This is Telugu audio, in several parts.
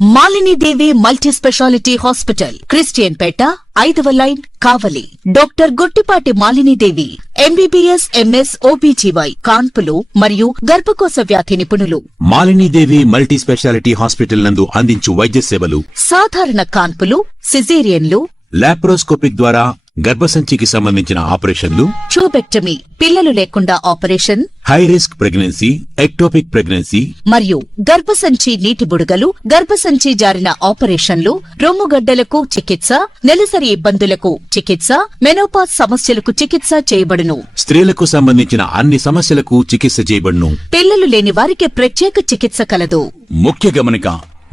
Malini Devi multi specialty hospital, Christian Peta, 5వ line, Kavali. Doctor Guttipati Malinidevi, MBBS, MS, OBGY, కాన్పులు మరియు గర్భకోశ వ్యాధి నిపుణులు. మాలినీదేవి మల్టీ స్పెషాలిటీ హాస్పిటల్ నందు అందించు వైద్య సేవలు: సాధారణ కాన్పులు, సిజేరియన్లు, లాప్రోస్కోపిక్ ద్వారా గర్భసంచికి సంబంధించిన ఆపరేషన్లు, ట్యూబెక్టమీ, పిల్లలు లేకుండా operation, high risk pregnancy, ectopic pregnancy మరియు గర్భసంచి నీటి బుడగలు, గర్భసంచి జారిన ఆపరేషన్లు, రొమ్ముగడ్డలకు చికిత్స, నెలసరి ఇబ్బందులకు చికిత్స, మెనోపాజ్ సమస్యలకు చికిత్స చేయబడును. స్త్రీలకు సంబంధించిన అన్ని సమస్యలకు చికిత్స చేయబడును. పిల్లలు లేని వారికి ప్రత్యేక చికిత్స కలదు. ముఖ్య గమనిక: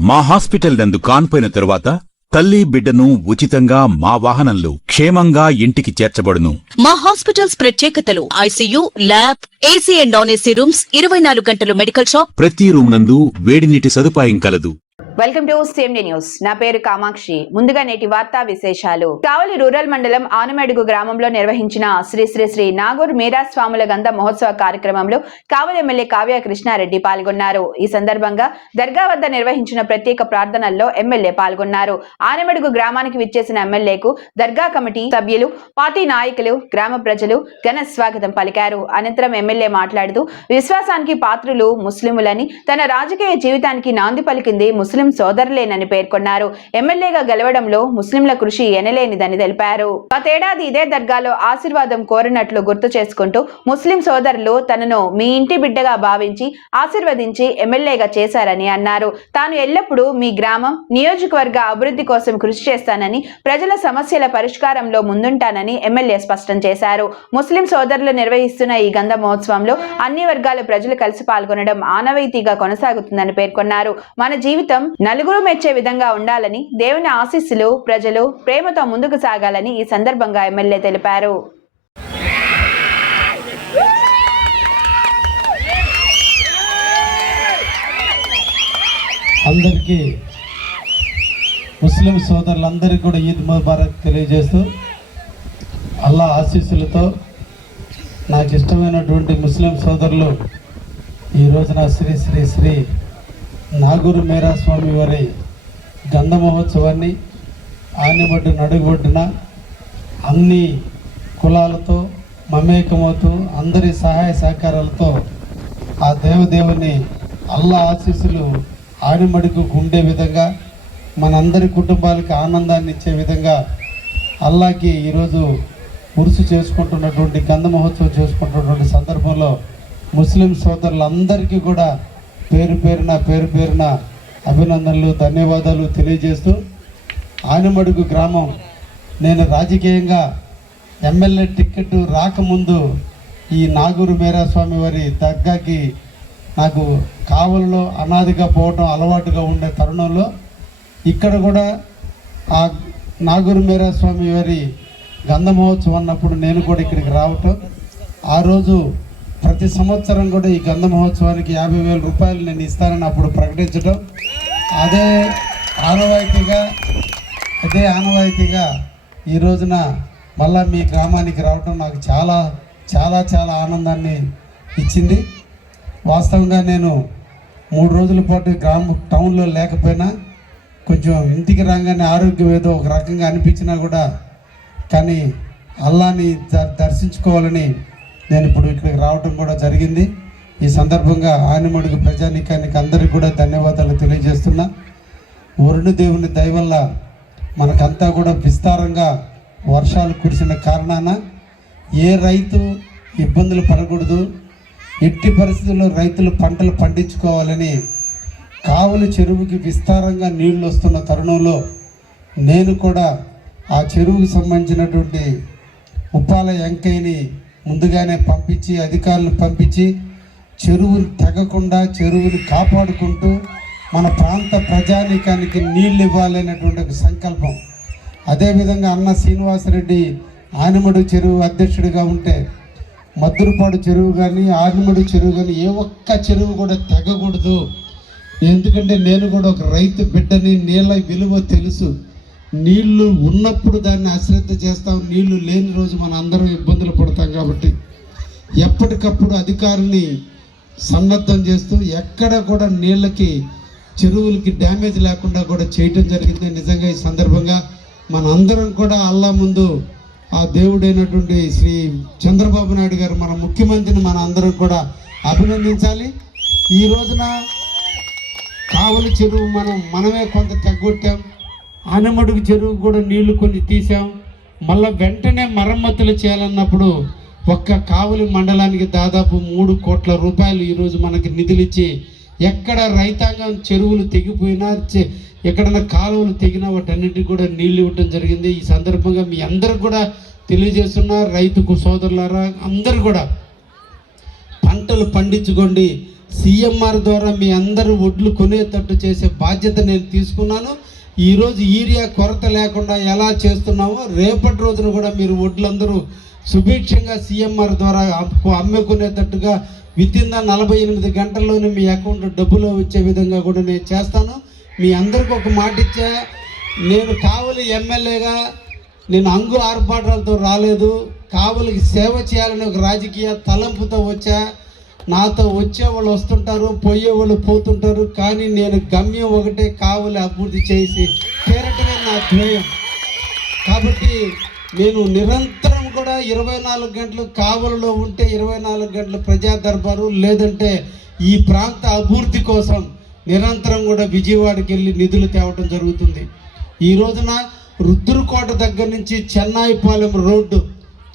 మా హాస్పిటల్ నందు కాన్పోయిన తరువాత తల్లి బిడ్డను ఉచితంగా మా వాహనంలో క్షేమంగా ఇంటికి చేర్చబడును. మా హాస్పిటల్స్ ప్రత్యేకతలు: ICU, lab, AC and non AC rooms, 24 గంటలు మెడికల్ షాప్, ప్రతి రూమ్ నందు వేడి నీటి సదుపాయం కలదు. Welcome to CMD news. నా పేరు కామాక్షి. ముందుగా నేటి వార్తా విశేషాలు. కావలి రూరల్ మండలం ఆనమడుగు గ్రామంలో నిర్వహించిన శ్రీ శ్రీ శ్రీ నాగూర్ మీరా స్వాముల గంధ మహోత్సవ కార్యక్రమంలో కావలి ఎమ్మెల్యే కావ్య కృష్ణారెడ్డి పాల్గొన్నారు. ఈ సందర్భంగా దర్గా వద్ద నిర్వహించిన ప్రత్యేక ప్రార్థనల్లో ఎమ్మెల్యే పాల్గొన్నారు. ఆనమడుగు గ్రామానికి విచ్చేసిన ఎమ్మెల్యేకు దర్గా కమిటీ సభ్యులు, పార్టీ నాయకులు, గ్రామ ప్రజలు ఘన స్వాగతం పలికారు. అనంతరం ఎమ్మెల్యే మాట్లాడుతూ విశ్వాసానికి పాత్రులు ముస్లింలని, తన రాజకీయ జీవితానికి నాంది పలికింది ముస్లిం సోదరులేనని పేర్కొన్నారు. ఎమ్మెల్యేగా గెలవడంలో ముస్లింల కృషి ఎనలేనిదని తెలిపారు. గతేడాది ఇదే దర్గాలో ఆశీర్వాదం కోరినట్లు గుర్తు చేసుకుంటూ ముస్లిం సోదరులు తనను మీ ఇంటి బిడ్డగా భావించి ఆశీర్వదించి ఎమ్మెల్యేగా చేశారని అన్నారు. తాను ఎల్లప్పుడూ మీ గ్రామం, నియోజకవర్గ అభివృద్ధి కోసం కృషి చేస్తానని, ప్రజల సమస్యల పరిష్కారంలో ముందుంటానని ఎమ్మెల్యే స్పష్టం చేశారు. ముస్లిం సోదరులు నిర్వహిస్తున్న ఈ గంధ మహోత్సవంలో అన్ని వర్గాల ప్రజలు కలిసి పాల్గొనడం ఆనవాయితీగా కొనసాగుతుందని పేర్కొన్నారు. మన జీవితం నలుగురు మెచ్చే విధంగా ఉండాలని, దేవుని ఆశీస్సులు ప్రజలు ప్రేమతో ముందుకు సాగాలని ఈ సందర్భంగా ఎమ్మెల్యే తెలిపారు. అందరికీ, ముస్లిం సోదరులందరికీ కూడా ఈద్ ముబారక్ తెలియజేస్తూ, అల్లా ఆశీస్సులతో నాకు ఇష్టమైనటువంటి ముస్లిం సోదరులు ఈ రోజున శ్రీ శ్రీ శ్రీ నాగూరు మీరా స్వామి వారి గంధ మహోత్సవాన్ని ఆనమడ్డు నడుగుబొడ్డున అన్ని కులాలతో మమేకమవుతూ అందరి సహాయ సహకారాలతో ఆ దేవదేవుని అల్లా ఆశీస్సులు ఆనమడుగు ఉండే విధంగా, మనందరి కుటుంబాలకి ఆనందాన్ని ఇచ్చే విధంగా అల్లాకి ఈరోజు ఉరుసు చేసుకుంటున్నటువంటి గంధ మహోత్సవం చేసుకుంటున్నటువంటి సందర్భంలో ముస్లిం సోదరులందరికీ కూడా పేరు పేరున అభినందనలు, ధన్యవాదాలు తెలియజేస్తూ, ఆనమడుగు గ్రామం నేను రాజకీయంగా ఎమ్మెల్యే టికెట్ రాకముందు ఈ నాగూరు మీరా స్వామి వారి దర్గాకి నాకు కావలిలో అనాదిగా పోవటం అలవాటుగా ఉండే తరుణంలో ఇక్కడ కూడా ఆ నాగూరు మీరా స్వామి వారి గంధ మహోత్సవం అన్నప్పుడు నేను కూడా ఇక్కడికి రావటం, ఆ రోజు ప్రతి సంవత్సరం కూడా ఈ గంధ మహోత్సవానికి 50,000 రూపాయలు నేను ఇస్తానని అప్పుడు ప్రకటించడం, అదే ఆనవాయితీగా ఈ రోజున మళ్ళా మీ గ్రామానికి రావటం నాకు చాలా చాలా చాలా ఆనందాన్ని ఇచ్చింది. వాస్తవంగా నేను 3 రోజుల పాటు టౌన్లో లేకపోయినా కొంచెం ఇంటికి రాగానే ఆరోగ్యం ఏదో ఒక రకంగా అనిపించినా కూడా, కానీ అల్లాని దర్శించుకోవాలని నేను ఇప్పుడు ఇక్కడికి రావటం కూడా జరిగింది. ఈ సందర్భంగా ఆనమడుగు ప్రజానీకానికి అందరికీ కూడా ధన్యవాదాలు తెలియజేస్తున్నా. వరుణ దేవుని దయ వల్ల మనకంతా కూడా విస్తారంగా వర్షాలు కురిసిన కారణాన ఏ రైతు ఇబ్బందులు పడకూడదు, ఎట్టి పరిస్థితుల్లో రైతులు పంటలు పండించుకోవాలని కావలి చెరువుకి విస్తారంగా నీళ్లు వస్తున్న తరుణంలో నేను కూడా ఆ చెరువుకు సంబంధించినటువంటి ఉప్పాల వెంకయ్యని ముందుగానే పంపించి, అధికారులను పంపించి చెరువుని తెగకుండా చెరువుని కాపాడుకుంటూ మన ప్రాంత ప్రజానీకానికి నీళ్ళు ఇవ్వాలనేటువంటి ఒక సంకల్పం. అదేవిధంగా అన్న శ్రీనివాసరెడ్డి ఆనమడుగు చెరువు అధ్యక్షుడిగా ఉంటే మద్దురుపాడు చెరువు కానీ ఆనమడుగు చెరువు కానీ ఏ ఒక్క చెరువు కూడా తెగకూడదు. ఎందుకంటే నేను కూడా ఒక రైతు బిడ్డని, నీళ్ళ విలువ తెలుసు. నీళ్లు ఉన్నప్పుడు దాన్ని అశ్రద్ధ చేస్తాం, నీళ్లు లేని రోజు మన అందరం ఇబ్బందులు పడతాం. కాబట్టి ఎప్పటికప్పుడు అధికారుల్ని సన్నద్ధం చేస్తూ ఎక్కడ కూడా నీళ్ళకి చెరువులకి డ్యామేజ్ లేకుండా కూడా చేయటం జరిగింది. నిజంగా ఈ సందర్భంగా మన అందరం కూడా అల్లా ముందు ఆ దేవుడైనటువంటి శ్రీ చంద్రబాబు నాయుడు గారు మన ముఖ్యమంత్రిని మన అందరం కూడా అభినందించాలి. ఈ రోజున కావలి చెరువు మనమే కొంత తగ్గొట్టాం, ఆనమడుగు చెరువు కూడా నీళ్లు కొన్ని తీసాం. మళ్ళీ వెంటనే మరమ్మతులు చేయాలన్నప్పుడు ఒక్క కావలి మండలానికి దాదాపు 3 కోట్ల రూపాయలు ఈరోజు మనకి నిధులు ఇచ్చి ఎక్కడ రైతాంగం చెరువులు తెగిపోయినా ఎక్కడన్నా కాలువలు తెగినా వాటన్నిటికీ కూడా నీళ్లు ఇవ్వటం జరిగింది. ఈ సందర్భంగా మీ అందరూ కూడా తెలియజేస్తున్నా, రైతుకు సోదరులారా అందరూ కూడా పంటలు పండించుకోండి. సిఎంఆర్ ద్వారా మీ అందరూ ఒడ్లు కొనేటట్టు చేసే బాధ్యత నేను తీసుకున్నాను. ఈరోజు యూరియా కొరత లేకుండా ఎలా చేస్తున్నామో రేపటి రోజున కూడా మీరు ఒడ్లందరూ సుభిక్షంగా సిఎంఆర్ ద్వారా అమ్ముకునేటట్టుగా వితిన్ 48 గంటల్లోనే మీ అకౌంట్ డబ్బులు వచ్చే విధంగా కూడా నేను చేస్తాను. మీ అందరికీ ఒక మాట ఇచ్చా, నేను కావలి ఎమ్మెల్యేగా నేను అంగు ఆర్భాటాలతో రాలేదు, కావలికి సేవ చేయాలని ఒక రాజకీయ తలంపుతో వచ్చా. నాతో వచ్చేవాళ్ళు వస్తుంటారు, పోయేవాళ్ళు పోతుంటారు, కానీ నేను గమ్యం ఒకటే, కావలి అభివృద్ధి చేసి తీరటమే నా ధ్యేయం. కాబట్టి నేను నిరంతరం కూడా 24 గంటలు కావలిలో ఉంటే 24 గంటలు ప్రజా దర్బారు, లేదంటే ఈ ప్రాంత అభివృద్ధి కోసం నిరంతరం కూడా విజయవాడకి వెళ్ళి నిధులు తేవటం జరుగుతుంది. ఈ రోజున రుద్రకోట దగ్గర నుంచి చెన్నాయిపాలెం రోడ్డు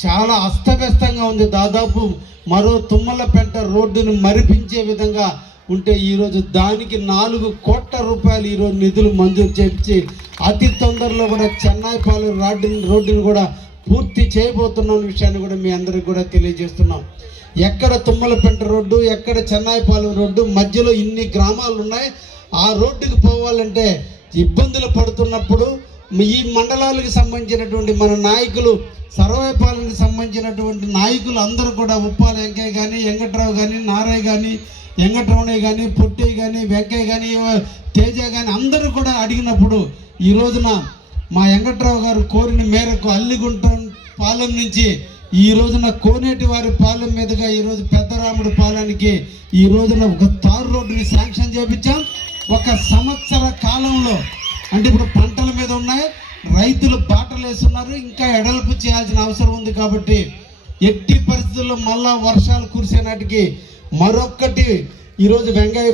చాలా అస్తవ్యస్తంగా ఉంది. దాదాపు మరో తుమ్మలపెంట రోడ్డును మరిపించే విధంగా ఉంటే ఈరోజు దానికి 4 కోట్ల రూపాయలు ఈరోజు నిధులు మంజూరు చేయించి అతి తొందరలో కూడా చెన్నాయిపాలెం రోడ్డుని కూడా పూర్తి చేయబోతున్న విషయాన్ని కూడా మీ అందరికి కూడా తెలియజేస్తున్నాం. ఎక్కడ తుమ్మలపెంట రోడ్డు, ఎక్కడ చెన్నాయిపాలెం రోడ్డు, మధ్యలో ఇన్ని గ్రామాలు ఉన్నాయి. ఆ రోడ్డుకి పోవాలంటే ఇబ్బందులు పడుతున్నప్పుడు ఈ మండలాలకు సంబంధించినటువంటి మన నాయకులు, సర్వేపాలెంకి సంబంధించినటువంటి నాయకులు అందరూ కూడా ఉప్పాల వెంకయ్య కానీ, వెంకట్రావు కానీ, నారాయణ కానీ, వెంకట్రమణయ్య కానీ, పొట్టయ్య కానీ, వెంకయ్య కానీ, తేజ కానీ అందరూ కూడా అడిగినప్పుడు ఈ రోజున మా వెంకట్రావు గారు కోరిన మేరకు అల్లిగుంట పాలెం నుంచి ఈ రోజున కోనేటి వారి పాలెం మీదుగా ఈరోజు పెద్దరాముడు పాలెంకి ఈ రోజున ఒక తారు రోడ్డుని శాంక్షన్ చేయించాం. 1 సంవత్సర కాలంలో, అంటే ఇప్పుడు పంటల మీద ఉన్నాయి, రైతులు బాటలు వేస్తున్నారు, ఇంకా ఎడల్పు చేయాల్సిన అవసరం ఉంది. కాబట్టి ఎట్టి పరిస్థితుల్లో మళ్ళా వర్షాలు కురిసే నాటికి మరొక్కటి ఈరోజు వెంకయ్య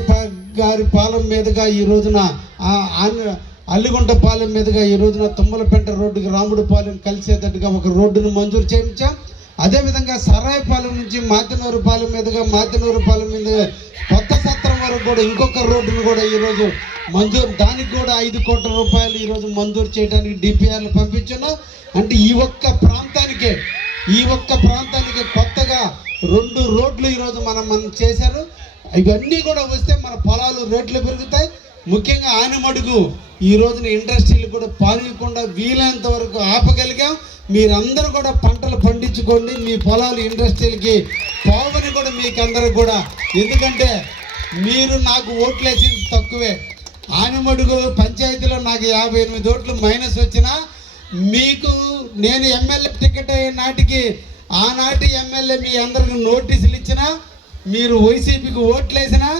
గారి పాలెం మీదుగా ఈ రోజున అల్లిగుంట పాలెం మీదుగా ఈ రోజున తుమ్మలపెంట రోడ్డుకి రాముడు పాలెం కలిసేటట్టుగా ఒక రోడ్డును మంజూరు చేయించాం. అదేవిధంగా సరాయపాలెం నుంచి మాతినూరు పాలెం మీదుగా మాతినూరు పాలెం మీద కొత్త సత్రం వరకు కూడా ఇంకొక రోడ్డును కూడా ఈరోజు మంజూరు, దానికి కూడా 5 కోట్ల రూపాయలు ఈరోజు మంజూరు చేయడానికి డిపిఆర్లు పంపించున్నాం. అంటే ఈ ఒక్క ప్రాంతానికి కొత్తగా 2 రోడ్లు ఈరోజు మనం చేశారు. ఇవన్నీ కూడా వస్తే మన పొలాలు రేట్లు పెరుగుతాయి. ముఖ్యంగా ఆనమడుగు ఈ రోజున ఇండస్ట్రీలు కూడా పాల్గొనకుండా వీలైనంత వరకు ఆపగలిగాం. మీరందరూ కూడా పంటలు పండించుకోండి, మీ పొలాలు ఇండస్ట్రీలకి పోవని కూడా మీకు అందరికి కూడా, ఎందుకంటే మీరు నాకు ఓట్లు వేసింది తక్కువే. ఆనమడుగు పంచాయతీలో నాకు 58 ఓట్లు మైనస్ వచ్చినా మీకు నేను ఎమ్మెల్యే టికెట్ అయ్యే నాటికి ఆనాటి ఎమ్మెల్యే మీ అందరికి నోటీసులు ఇచ్చినా, మీరు వైసీపీకి ఓట్లు వేసినా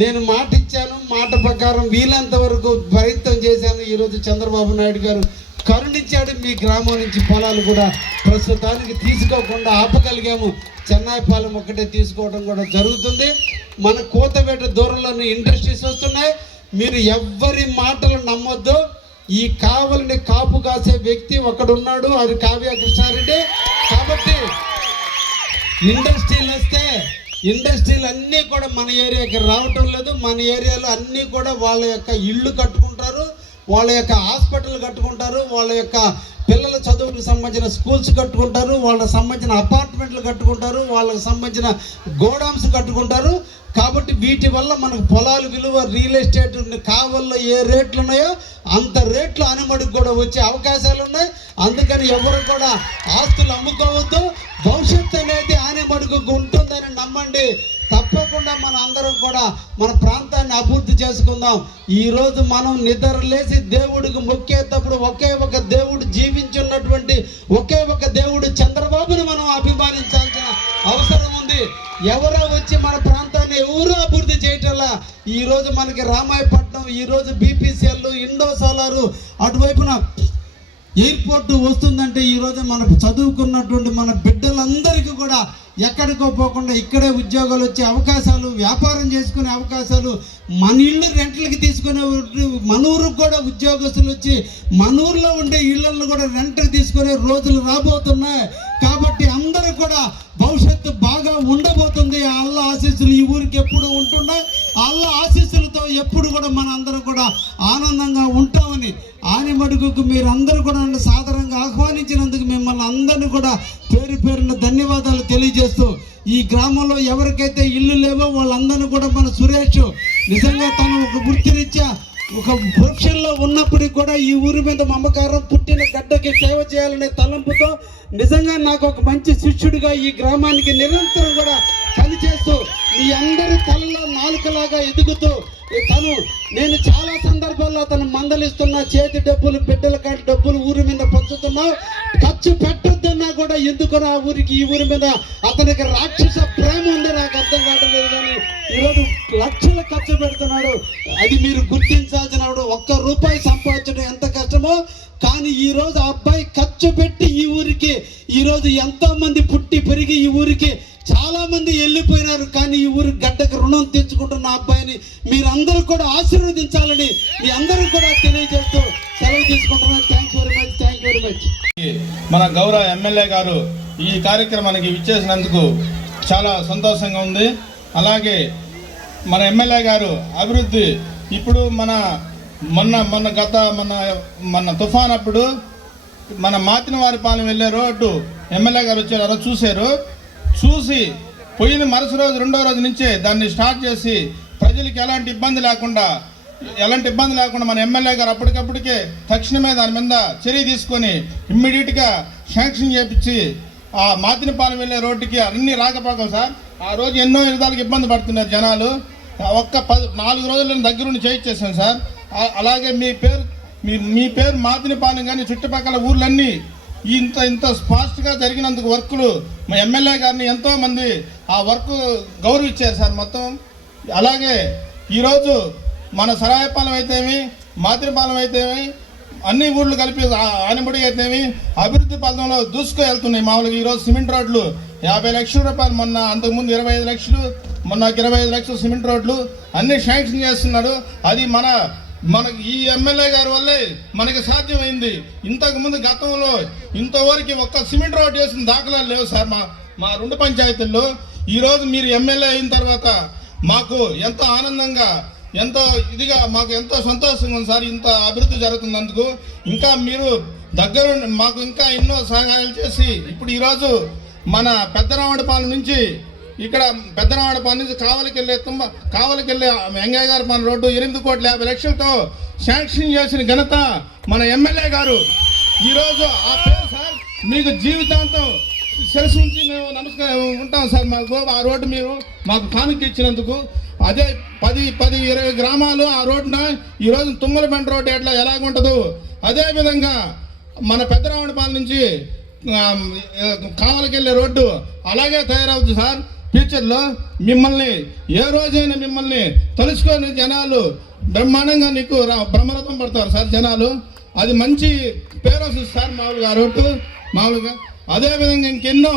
నేను మాట ఇచ్చాను, మాట ప్రకారం వీలంత వరకు ప్రయత్నం చేశాను. ఈరోజు చంద్రబాబు నాయుడు గారు కరుణించాడు, మీ గ్రామం నుంచి పొలాలు కూడా ప్రస్తుతానికి తీసుకోకుండా ఆపగలిగాము. చెన్నాయిపాలెం ఒక్కటే తీసుకోవడం కూడా జరుగుతుంది. మన కోతవేట దూరంలోని ఇండస్ట్రీస్ వస్తున్నాయి. మీరు ఎవ్వరి మాటలు నమ్మొద్దు. ఈ కావలిని కాపు కాసే వ్యక్తి ఒకడున్నాడు, అది కావ్య కృష్ణారెడ్డి. కాబట్టి ఇండస్ట్రీలు వస్తే ఇండస్ట్రీలు అన్నీ కూడా మన ఏరియాకి రావటం లేదు. మన ఏరియాలో అన్నీ కూడా వాళ్ళ యొక్క ఇళ్ళు కట్టుకుంటారు, వాళ్ళ యొక్క హాస్పిటల్ కట్టుకుంటారు, వాళ్ళ యొక్క పిల్లల చదువులకు సంబంధించిన స్కూల్స్ కట్టుకుంటారు, వాళ్ళకి సంబంధించిన అపార్ట్మెంట్లు కట్టుకుంటారు, వాళ్ళకి సంబంధించిన గోడౌన్స్ కట్టుకుంటారు. కాబట్టి వీటి వల్ల మనకు పొలాల విలువ, రియల్ ఎస్టేట్ కావల్లో ఏ రేట్లు ఉన్నాయో అంత రేట్లు ఆనమడుగు కూడా వచ్చే అవకాశాలు ఉన్నాయి. అందుకని ఎవరు కూడా ఆస్తులు అమ్ముకోవద్దు. భవిష్యత్తు అనేది ఆనమడుగుకు ఉంటుందని నమ్మండి. తప్పకుండా మన అందరం కూడా మన ప్రాంతాన్ని అభివృద్ధి చేసుకుందాం. ఈరోజు మనం నిద్ర లేచి దేవుడికి మొక్కేటప్పుడు ఒకే ఒక దేవుడు జీవించున్నటువంటి ఒకే ఒక దేవుడు చంద్రబాబుని మనం అభిమానించాల్సిన అవసరం ఉంది. ఎవరో వచ్చి మన ప్రాంతాన్ని ఎవరూ అభివృద్ధి చేయటంలా ఈరోజు మనకి రామాయపట్నం, ఈరోజు బీపీసీఎల్, ఇండో సోలారు, అటువైపున ఎయిర్పోర్ట్ వస్తుందంటే ఈరోజు మన చదువుకున్నటువంటి మన బిడ్డలందరికీ కూడా ఎక్కడికో పోకుండా ఇక్కడే ఉద్యోగాలు వచ్చే అవకాశాలు, వ్యాపారం చేసుకునే అవకాశాలు, మన ఇళ్ళు రెంట్లకి తీసుకునే, మన ఊరికి కూడా ఉద్యోగస్తులు వచ్చి మన ఊరిలో ఉండే ఇళ్ళను కూడా రెంట్కి తీసుకునే రోజులు రాబోతున్నాయి. కాబట్టి అందరూ కూడా భవిష్యత్తు బాగా ఉండబోతుంది. అల్లా ఆశీస్సులు ఈ ఊరికి ఎప్పుడు ఉంటున్నాయి. అల్లా ఆశీస్సులతో ఎప్పుడు కూడా మన అందరం కూడా ఆనందంగా ఉంటామని ఆనిమడుగుకు మీరు అందరూ కూడా నన్ను సాదరంగా ఆహ్వానించినందుకు మిమ్మల్ని అందరినీ కూడా పేరు పేరున ధన్యవాదాలు తెలియజేస్తూ, ఈ గ్రామంలో ఎవరికైతే ఇల్లు లేవో వాళ్ళందరినీ కూడా మన సురేష్ నిజంగా తను ఒక వృత్తిరీత్యా ఒక ప్రొఫెషన్లో ఉన్నప్పటికీ కూడా ఈ ఊరి మీద మమకారం, పుట్టిన గడ్డకి సేవ చేయాలనే తలంపుతో నిజంగా నాకు ఒక మంచి శిష్యుడిగా ఈ గ్రామానికి నిరంతరం కూడా పనిచేస్తూ మీ అందరి తలలో నాలుకలాగా ఎదుగుతూ నేను చాలా సందర్భాల్లో అతను మందలిస్తున్నా, చేతి డబ్బులు, బిడ్డల కాటి డబ్బులు ఊరి మీద పంచుతున్నా, ఖర్చు పెట్టొద్దన్నా కూడా ఎందుకున్నా ఈ ఊరి మీద అతనికి రాక్షస ప్రేమ ఉంది. నాకు అర్థం కావట్లేదు. కానీ ఈరోజు లక్షలు ఖర్చు పెడుతున్నాడు. అది మీరు గుర్తించాల్సిన. ఒక్క రూపాయి సంపాదించడం ఎంత కష్టమో, కానీ ఈరోజు ఆ అబ్బాయి ఖర్చు పెట్టి ఈ ఊరికి ఈరోజు ఎంతో మంది పుట్టి పెరిగి ఈ ఊరికి చాలా మంది వెళ్ళిపోయినారు. కానీ ఈ ఊరికి గడ్డకు రుణం తెచ్చుకుంటున్న అబ్బాయిని మీరందరూ కూడా ఆశీర్వదించాలని మీ అందరూ కూడా తెలియజేస్తూ సెలవు తీసుకుంటున్నాను. Thank you very much. మన గౌరవ ఎమ్మెల్యే గారు ఈ కార్యక్రమానికి విచ్చేసినందుకు చాలా సంతోషంగా ఉంది. అలాగే మన ఎమ్మెల్యే గారు అభివృద్ధి ఇప్పుడు మొన్న తుఫాన్ అప్పుడు మన మాతినవారిపాలెం వెళ్ళే రోడ్డు ఎమ్మెల్యే గారు వచ్చారు, చూశారు. చూసి పోయిన మరుసటి రోజు, రెండో రోజు నుంచే దాన్ని స్టార్ట్ చేసి ప్రజలకు ఎలాంటి ఇబ్బంది లేకుండా మన ఎమ్మెల్యే గారు అప్పటికప్పటికే తక్షణమే దాని మీద చర్య తీసుకొని ఇమ్మీడియట్గా శాంక్షన్ చేపించి ఆ మాతినపాలెం వెళ్ళే రోడ్డుకి అన్ని రాకపోకం సార్. ఆ రోజు ఎన్నో విధాలుగా ఇబ్బంది పడుతున్నారు జనాలు. ఒక్క 4 రోజుల్లో దగ్గరుండి చేయించేసాను సార్. అలాగే మీ పేరు మాతినపాలెం కానీ చుట్టుపక్కల ఊర్లన్నీ ఇంత ఫాస్ట్గా జరిగినందుకు వర్కులు మా ఎమ్మెల్యే గారిని ఎంతోమంది ఆ వర్క్ గౌరవించారు సార్ మొత్తం. అలాగే ఈరోజు మన సరాయపాలెం అయితేమి, మాతినపాలెం అయితేమి, అన్ని ఊళ్ళు కలిపి ఆనిబడి అయితేమి అభివృద్ధి పథంలో దూసుకు వెళ్తున్నాయి. మామూలుగా ఈరోజు సిమెంట్ రోడ్లు 50 లక్షల రూపాయలు, మొన్న అంతకుముందు 25 లక్షలు, మొన్న 25 లక్షలు సిమెంట్ రోడ్లు అన్నీ శాంక్షన్ చేస్తున్నాడు. అది మనకి ఈ ఎమ్మెల్యే గారి వల్లే మనకి సాధ్యమైంది. ఇంతకుముందు గతంలో ఇంతవరకు ఒక్క సిమెంట్ రోడ్ చేసిన దాఖలాలు లేవు సార్ మా 2 పంచాయతీల్లో. ఈరోజు మీరు ఎమ్మెల్యే అయిన తర్వాత మాకు ఎంతో ఆనందంగా, ఎంతో ఇదిగా, మాకు ఎంతో సంతోషంగా ఉంది సార్. ఇంత అభివృద్ధి జరుగుతున్నందుకు ఇంకా మీరు దగ్గర మాకు ఇంకా ఎన్నో సహాయాలు చేసి ఇప్పుడు ఈరోజు మన పెద్దరావడపాలెం నుంచి ఇక్కడ పెద్దరావడపాలెం నుంచి కావలికెళ్ళే వెంగయ్య గారి మన రోడ్డు 8,50,00,000తో శాంక్షన్ చేసిన ఘనత మన ఎమ్మెల్యే గారు. ఈరోజు ఆ పేరు సార్ మీకు జీవితాంతం శిరస్సు నుంచి మేము నమస్కారం ఉంటాం సార్. మాకు ఆ రోడ్డు మీరు మాకు కానుక ఇచ్చినందుకు. అదే 10-20 గ్రామాలు ఆ రోడ్డున ఈరోజు తుమ్మలపెంట రోడ్డు ఎలాగుంటుందో అదేవిధంగా మన పెద్దరావడపాలెం నుంచి కావలికెళ్ళే రోడ్డు అలాగే తయారవుతుంది సార్. ఫ్యూచర్లో మిమ్మల్ని ఏ రోజైనా మిమ్మల్ని తలుచుకొని జనాలు బ్రహ్మాండంగా నీకు బ్రహ్మరథం పడతారు సార్ జనాలు. అది మంచి పేరు వస్తుంది సార్ మామూలుగా ఆ రోడ్డు మామూలుగా. అదేవిధంగా ఇంకెన్నో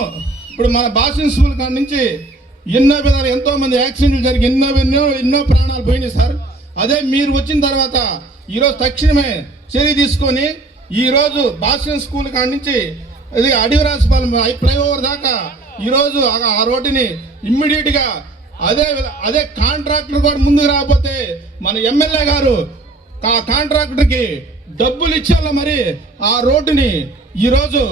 ఇప్పుడు మన బాసింగ్ స్కూల్ కాడ నుంచి ఎన్నో విధాలు ఎంతోమంది యాక్సిడెంట్లు జరిగి ఎన్నో ప్రాణాలు పోయినాయి సార్. అదే మీరు వచ్చిన తర్వాత ఈరోజు తక్షణమే చర్య తీసుకొని ఈరోజు బాసింగ్ స్కూల్ కాడ నుంచి ఇది అడివిరాజపాలెం ఫ్లైఓవర్ దాకా ఈరోజు ఆ రోడ్డుని ఇమ్మీడియట్గా అదే కాంట్రాక్టర్ కూడా ముందుకు రాకపోతే మన ఎమ్మెల్యే గారు ఆ కాంట్రాక్టర్కి డబ్బులు ఇచ్చేలా మరి ఆ రోడ్డుని ఈరోజు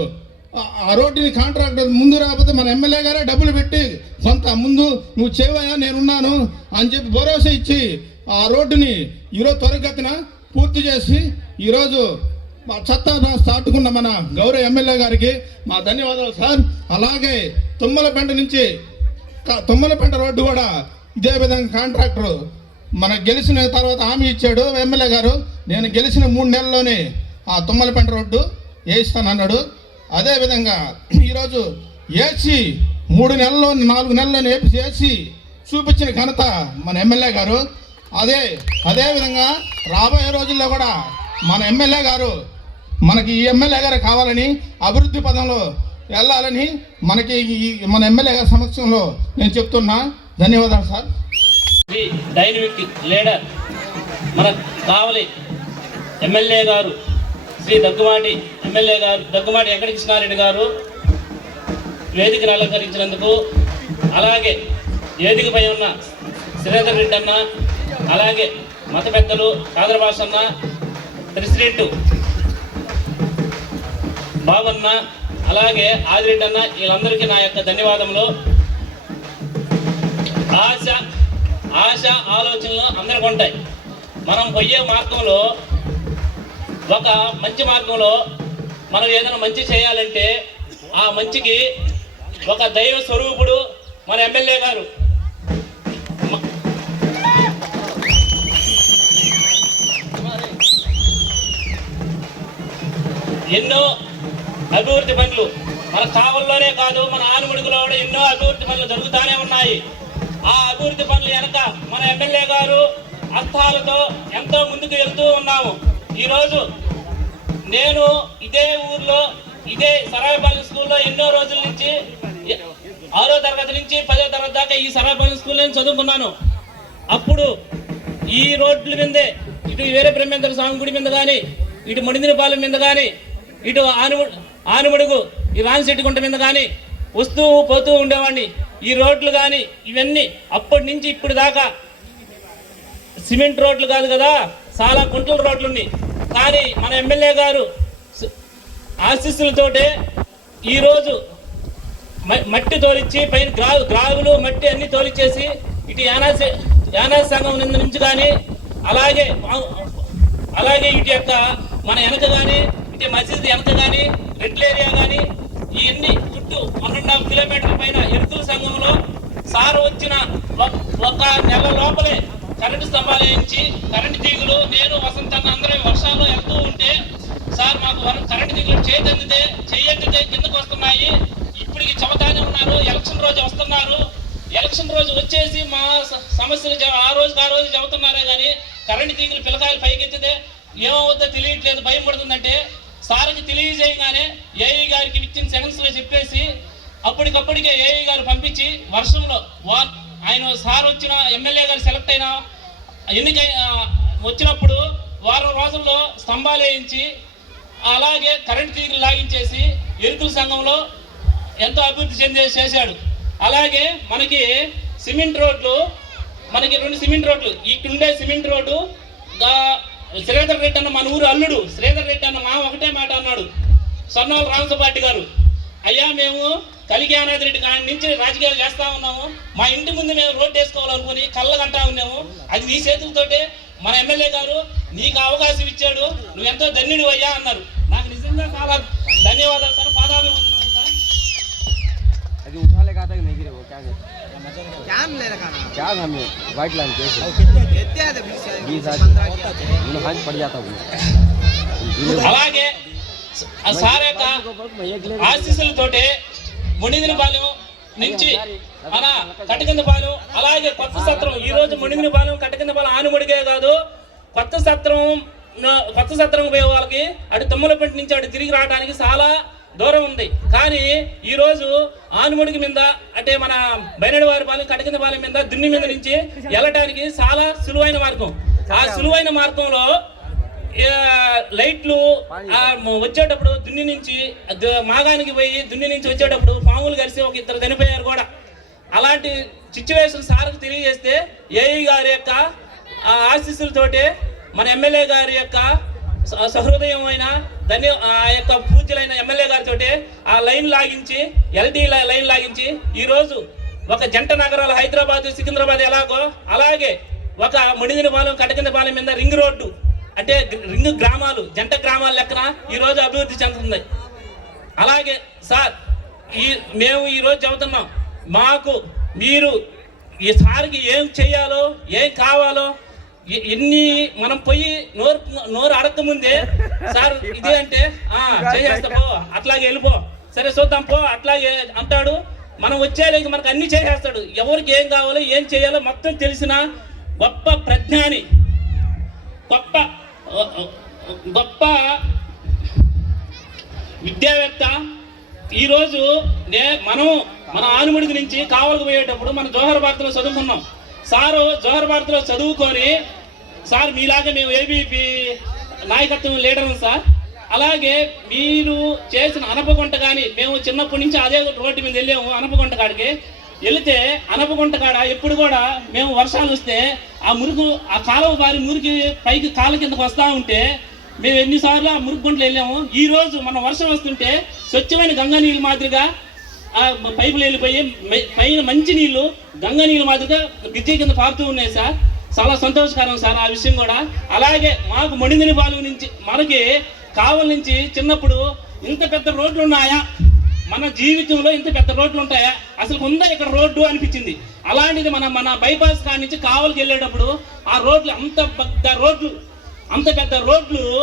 ఆ రోడ్డుని కాంట్రాక్టర్ ముందు రాకపోతే మన ఎమ్మెల్యే గారే డబ్బులు పెట్టి కొంత ముందు నువ్వు చేయవయ్యా నేనున్నాను అని చెప్పి భరోసా ఇచ్చి ఆ రోడ్డుని ఈరోజు త్వరగతిన పూర్తి చేసి ఈరోజు మా చెత్త చాటుకున్న మన గౌరవ ఎమ్మెల్యే గారికి మా ధన్యవాదాలు సార్. అలాగే తుమ్మలపెంట రోడ్డు కూడా ఇదే విధంగా కాంట్రాక్టర్ మన గెలిచిన తర్వాత హామీ ఇచ్చాడు ఎమ్మెల్యే గారు. నేను గెలిచిన 3 నెలల్లోనే ఆ తుమ్మలపెంట రోడ్డు వేయిస్తానన్నాడు. అదేవిధంగా ఈరోజు ఏసీ 3 నెలల్లో 4 నెలల్లోనే ఏసీ చూపించిన ఘనత మన ఎమ్మెల్యే గారు. అదే విధంగా రాబోయే రోజుల్లో కూడా మన ఎమ్మెల్యే గారు మనకి ఈ ఎమ్మెల్యే గారు కావాలని అభివృద్ధి పదంలో వెళ్ళాలని మనకి మన ఎమ్మెల్యే గారి సమక్షంలో నేను చెప్తున్నా. ధన్యవాదాలు సార్. డైనమిక్ లీడర్ మన కావలి ఎమ్మెల్యే గారు శ్రీ దగ్గుమాటి వెంకటకృష్ణారెడ్డి గారు వేదికను అలంకరించినందుకు, అలాగే వేదికపై ఉన్న శ్రీధర్ రెడ్డి అన్న, అలాగే మత పెద్దలు ఆంధ్రభాష అన్న, ప్రెసిడెంట్ బాబన్న, అలాగే ఆదిరెడ్డి అన్న, వీళ్ళందరికీ నా యొక్క ధన్యవాదములు. ఆశ ఆలోచనలు అందరికీ ఉంటాయి. మనం పోయే మార్గంలో ఒక మంచి మార్గంలో మనం ఏదైనా మంచి చేయాలంటే ఆ మంచికి ఒక దైవ స్వరూపుడు మన ఎమ్మెల్యే గారు. ఎన్నో అభివృద్ధి పనులు మన కావల్లోనే కాదు, మన ఆనుమడుగులో కూడా ఎన్నో అభివృద్ధి పనులు జరుగుతూనే ఉన్నాయి. ఆ అభివృద్ధి పనులు వెనక మన ఎమ్మెల్యే గారు హస్తాలతో ఎంతో ముందుకు వెళ్తూ ఉన్నాము. ఈరోజు నేను ఇదే ఊర్లో ఇదే సరాయపాలెం స్కూల్లో ఎన్నో రోజుల నుంచి 6వ తరగతి నుంచి 10వ తరగతి దాకా ఈ సరాయపాలెం స్కూల్లో చదువుకున్నాను. అప్పుడు ఈ రోడ్ల మీదే ఇటు వేరే బ్రహ్మేంద్ర స్వామి గుడి మీద కానీ, ఇటు మడిదినిపాలెం మీద కానీ, ఇటు ఆనుమడుగు ఈ రాణిశెట్టిగుంట మీద కానీ వస్తూ పోతూ ఉండేవాడిని. ఈ రోడ్లు కానీ ఇవన్నీ అప్పటి నుంచి ఇప్పుడు దాకా సిమెంట్ రోడ్లు కాదు కదా, చాలా కుంటల రోడ్లు ఉన్నాయి. కానీ మన ఎమ్మెల్యే గారు ఆశీస్సులతోటే ఈరోజు మట్టి తోలిచ్చి పైన గ్రావులు మట్టి అన్ని తోలిచ్చేసి ఇటు యానా సంఘం నుంచి కానీ, అలాగే ఇటు యొక్క మన వెనక కానీ, ఇటు మసీద్ వెనక కానీ, రెడ్ల ఏరియా కానీ, ఇవన్నీ చుట్టూ 1.5 కిలోమీటర్ల పైన ఎరుకుల సంఘంలో సార్ వచ్చిన ఒక నెల లోపలే కరెంటు స్తంభాలు వేయించి కరెంటు తీగులు, నేను వసంతన్న అందరం వర్షాల్లో వెళ్తూ ఉంటే, సార్ మాకు కరెంటు తీగులు చెయ్యెత్తితే కిందకు వస్తున్నాయి, ఇప్పటికి చెబుతానే ఉన్నారు, ఎలక్షన్ రోజు వస్తున్నారు, ఎలక్షన్ రోజు వచ్చేసి మా సమస్యలు ఆ రోజు చెబుతున్నారే కానీ కరెంటు తీగులు పిల్లకాయలు పైకెత్తితే ఏమవుతుందో తెలియట్లేదు, భయం పడుతుందంటే సార్కి తెలియజేయగానే ఏఈ గారికి విత్తిన్ సెకండ్స్లో చెప్పేసి అప్పటికప్పటికే ఏఈ గారు పంపించి వర్షంలో ఆయన సార్ వచ్చిన ఎమ్మెల్యే గారు సెలెక్ట్ అయిన వచ్చినప్పుడు వారం రోజుల్లో స్తంభాలు వేయించి అలాగే కరెంట్ తీగలు లాగించేసి ఎరుకుల సంఘంలో ఎంతో అభివృద్ధి చేశాడు. అలాగే మనకి సిమెంట్ రోడ్లు, మనకి 2 సిమెంట్ రోడ్లు, ఇక్కడుండే సిమెంట్ రోడ్డు శ్రీధర్ రెడ్డి అన్న మన ఊరు అల్లుడు శ్రీధర్ రెడ్డి అన్న మా ఒకటే మాట అన్నాడు, సన్నోల రామసుపాటి గారు, అయ్యా మేము కలిగి అనాథ్ రెడ్డి కాడి నుంచి రాజకీయాలు చేస్తా ఉన్నాము, మా ఇంటి ముందు మేము రోడ్డు వేసుకోవాలనుకుని కళ్ళగంటా ఉన్నాము, అది నీ చేతులతోటే మన ఎమ్మెల్యే గారు నీకు అవకాశం ఇచ్చాడు, నువ్వెంతో ధన్యుడు అయ్యా అన్నారు. నాకు నిజంగా చాలా ధన్యవాదాలు సార్, పాదాభివందనాలు సార్. अभी उठा लेगा था कि नहीं गिरे वो क्या ले रखा ना क्या हमें वाइट लाइन कैसे कितने आते 20 हाथ पड़ जाता हूँ. అలాగే సార్ యొక్క ఆశీస్సులతోటే మునిగినపాలెం నుంచి మన కటకిందపాలెం, అలాగే కొత్త సత్రం, ఈ రోజు మునిగినపాలెం కటకిందపాలెం ఆనుమడిగే కాదు, కొత్త సత్రం పోయే వాళ్ళకి అటు తుమ్మలపేట నుంచి అటు తిరిగి రావడానికి చాలా దూరం ఉంది. కానీ ఈరోజు ఆనుమడికి మీద అంటే మన బైనడివారిపాలెం కటకిందపాలెం మీద దున్ని మీద నుంచి వెళ్ళటానికి చాలా సులువైన మార్గం. ఆ సులువైన మార్గంలో లైట్లు వచ్చేటప్పుడు దున్ని నుంచి మాగానికి పోయి దున్ని నుంచి వచ్చేటప్పుడు పాములు కలిసి ఒక 2 చనిపోయారు కూడా. అలాంటి సిచ్యువేషన్ సార్కు తెలియజేస్తే ఏఈ గారి యొక్క ఆశీస్సులతోటే మన ఎమ్మెల్యే గారి యొక్క సహృదయమైన ఆ యొక్క పూజ్యులైన ఎమ్మెల్యే గారితో ఆ లైన్ లాగించి ఎల్టీ లైన్ లాగించి ఈరోజు ఒక జంట నగరాలు హైదరాబాద్ సికింద్రాబాద్ ఎలాగో అలాగే ఒక మునిగినపాలెం కటకిందపాలెం మీద రింగ్ రోడ్డు అంటే రింగ్ గ్రామాలు జంట గ్రామాల లెక్కన ఈరోజు అభివృద్ధి చెందుతుంది. అలాగే సార్ మేము ఈరోజు చెబుతున్నాం, మాకు మీరు ఈ సార్కి ఏం చెయ్యాలో ఏం కావాలో ఎన్ని మనం పోయి నోరు అడగకముందే సార్ ఇదే అంటే చేసేస్తా పో, అట్లాగే వెళ్ళిపో, సరే చూద్దాం పో అట్లాగే అంటాడు. మనం వచ్చేలేక మనకు అన్ని చేసేస్తాడు. ఎవరికి ఏం కావాలో ఏం చేయాలో మొత్తం తెలిసిన గొప్ప ప్రజ్ఞాని, గొప్ప గొప్ప విద్యావేత్త. ఈరోజు మనం మన ఆనుమడికి నుంచి కావలికి పోయేటప్పుడు మన జోహర్ భారత్లో చదువుకున్నాం. సారు జోహర్ భారత్లో చదువుకొని, సార్ మీలాగే మేము ఏబీపీ నాయకత్వం లీడర్ సార్, అలాగే మీరు చేసిన అనపగుంట కానీ మేము చిన్నప్పటి నుంచి అదే రోడ్డు మీద వెళ్ళాము. అనపగుంట కాడికి వెళితే అనపగుంట కాడ ఎప్పుడు కూడా మేము వర్షాలు వస్తే ఆ మురుగు, ఆ కాలువ బారి మురికి పైకి కాళ్ళ కిందకు వస్తూ ఉంటే మేము ఎన్నిసార్లు ఆ మురుగు గుంటలు వెళ్ళాము. ఈరోజు మనం వర్షం వస్తుంటే స్వచ్ఛమైన గంగా నీళ్ళు మాదిరిగా ఆ పైపులు వెళ్ళిపోయి పైన మంచి నీళ్లు గంగా నీళ్ళు మాదిరిగా బ్రిడ్జి కింద పారుతూ ఉన్నాయి సార్. చాలా సంతోషకరం సార్ ఆ విషయం కూడా. అలాగే మాకు మణిందినిపాలెం నుంచి మనకి కావలి నుంచి చిన్నప్పుడు ఇంత పెద్ద రోడ్లు ఉన్నాయా, మన జీవితంలో ఇంత పెద్ద రోడ్లు ఉంటాయా, అసలు ఉందా ఇక్కడ రోడ్డు అనిపించింది. అలాంటిది మన బైపాస్ కాడి నుంచి కావలికి వెళ్ళేటప్పుడు ఆ రోడ్లు అంత పెద్ద రోడ్లు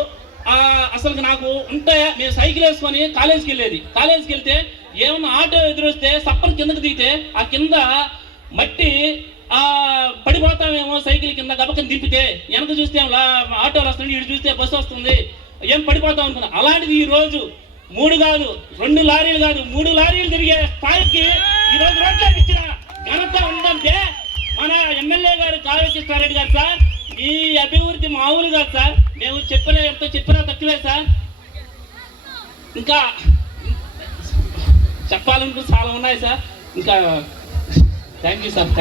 అసలు నాకు ఉంటాయా. మేము సైకిల్ వేసుకొని కాలేజీకి వెళ్ళేది. కాలేజీకి వెళ్తే ఏమన్నా ఆటో ఎదురొస్తే సప్పని కిందకి దిగితే ఆ కింద మట్టి పడిపోతామేమో, సైకిల్ కింద గబకని దింపితే వెనక చూస్తే ఆటోలు వస్తుంది, ఇటు చూస్తే బస్సు వస్తుంది, ఏం పడిపోతాం అనుకున్నా. అలాంటిది ఈ రోజు 3 కాదు 2 లారీలు కాదు 3 లారీలు తిరిగే స్థాయికి ఈరోజు రోడ్లు ఇచ్చిన ఘనత ఉందంటే మన ఎమ్మెల్యే గారు కావ్య కృష్ణారెడ్డి గారు సార్. ఈ అభివృద్ధి మామూలు కాదు సార్. మేము ఎంత చెప్పినా తక్కువే సార్. ఇంకా చెప్పాలనుకుంటే చాలా ఉన్నాయి సార్. ఇంకా థ్యాంక్ యూ సార్.